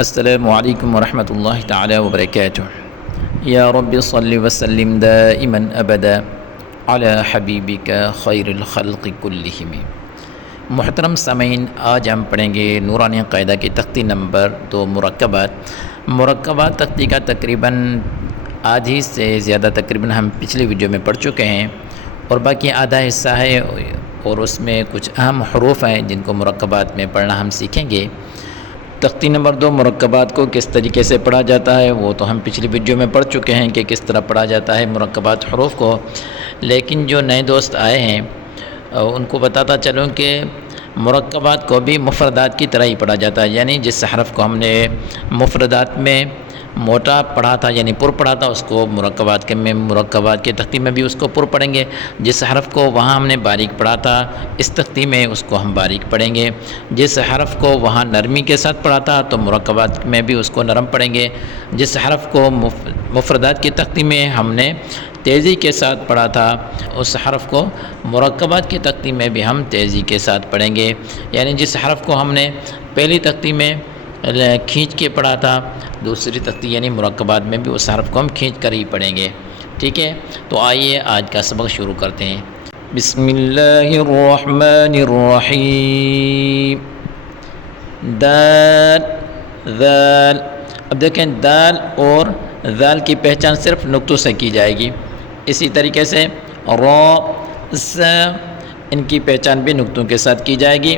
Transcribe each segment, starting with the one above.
السلام علیکم ورحمۃ اللہ تعالی وبرکاتہ۔ یا رب صلی وسلم دائما ابدا علی حبیبک خیر الخلق کلہم۔ محترم سامعین، آج ہم پڑھیں گے نورانی قاعدہ کی تختی نمبر 2 مرکبات تختی کا تقریباً آدھی سے زیادہ ہم پچھلی ویڈیو میں پڑھ چکے ہیں، اور باقی آدھا حصہ ہے اور اس میں کچھ اہم حروف ہیں جن کو مرکبات میں پڑھنا ہم سیکھیں گے۔ تختی نمبر 2 مرکبات کو کس طریقے سے پڑھا جاتا ہے وہ تو ہم پچھلی ویڈیو میں پڑھ چکے ہیں کہ کس طرح پڑھا جاتا ہے مرکبات حروف کو، لیکن جو نئے دوست آئے ہیں ان کو بتاتا چلوں کہ مرکبات کو بھی مفردات کی طرح ہی پڑھا جاتا ہے، یعنی جس حرف کو ہم نے مفردات میں موٹا پڑھا تھا یعنی پر پڑھا تھا، اس کو مرکبات کے تختی میں بھی اس کو پر پڑھیں گے۔ جس حرف کو وہاں ہم نے باریک پڑھا تھا اس تختی میں اس کو ہم باریک پڑھیں گے۔ جس حرف کو وہاں نرمی کے ساتھ پڑھا تھا تو مرکبات میں بھی اس کو نرم پڑھیں گے۔ جس حرف کو مفردات کی تختی میں ہم نے تیزی کے ساتھ پڑھا تھا اس حرف کو مرکبات کی تختی میں بھی ہم تیزی کے ساتھ پڑھیں گے، یعنی جس حرف کو ہم نے پہلی تختی میں کھینچ کے پڑھا تھا دوسری تختی یعنی مرکبات میں بھی اس حرف کو ہم کھینچ کر ہی پڑھیں گے۔ ٹھیک ہے، تو آئیے آج کا سبق شروع کرتے ہیں۔ بسم اللہ الرحمن الرحیم۔ دال ذال، اب دیکھیں دال اور ذال کی پہچان صرف نقطوں سے کی جائے گی، اسی طریقے سے را ز ان کی پہچان بھی نقطوں کے ساتھ کی جائے گی۔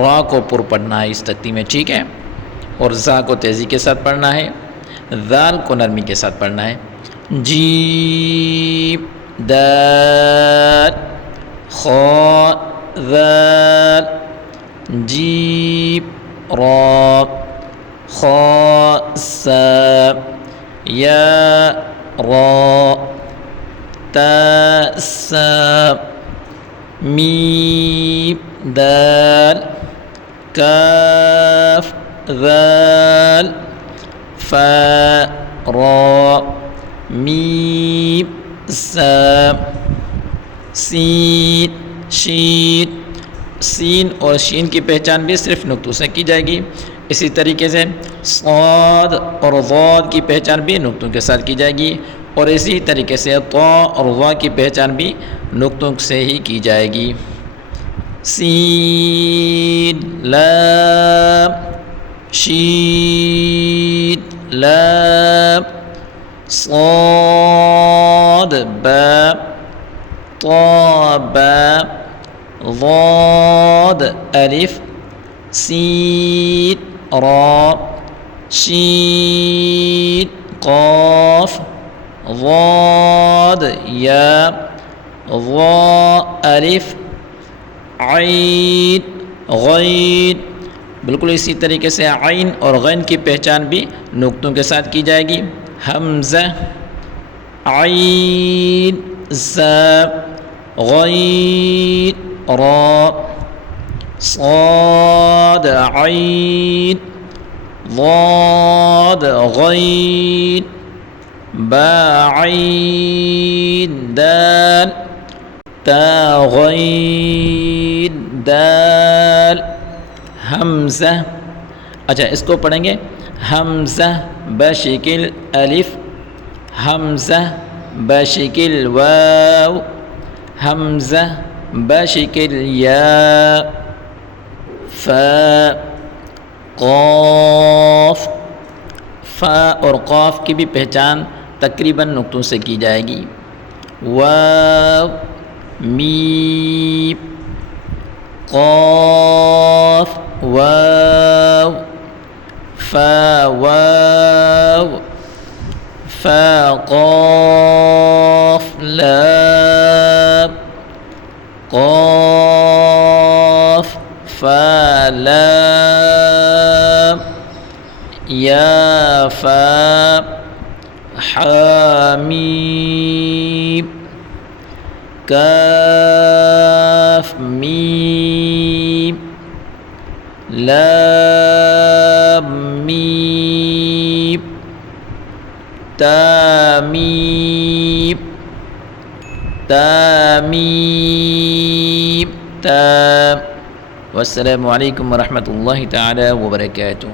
را کو پر پڑھنا ہے اس تختی میں، ٹھیک ہے، اور زا کو تیزی کے ساتھ پڑھنا ہے، ذال کو نرمی کے ساتھ پڑھنا ہے۔ جیم دال خا ذال جیم را خا سا یا را تا سا میم دال کاف ذال فا را میم سا سین شین، سین اور شین کی پہچان بھی صرف نقطوں سے کی جائے گی، اسی طریقے سے صاد اور ضاد کی پہچان بھی نقطوں کے ساتھ کی جائے گی، اور اسی طریقے سے طا اور ظا کی پہچان بھی نقطوں سے ہی کی جائے گی۔ سین لام شین لام صاد با طا با ضاد الف سین را شین قاف ضاد یا ضا الف عین غین، بالکل اسی طریقے سے عین اور غین کی پہچان بھی نقطوں کے ساتھ کی جائے گی۔ حمزہ عین زا غین را صاد عین ضاد غین با عین دال تا غین دال حمزہ، اچھا اس کو پڑھیں گے حمزہ بشکل الف حمزہ بشکل واو حمزہ بشکل یا فا قاف، فا اور قاف کی بھی پہچان تقریباً نقطوں سے کی جائے گی۔ واو میم قاف واو فا واو فا قاف لام قاف فا لام یا فا حامیم کاف میم لام میم تا میم تامیم تا. والسلام علیکم ورحمۃ اللہ تعالی وبرکاتہ.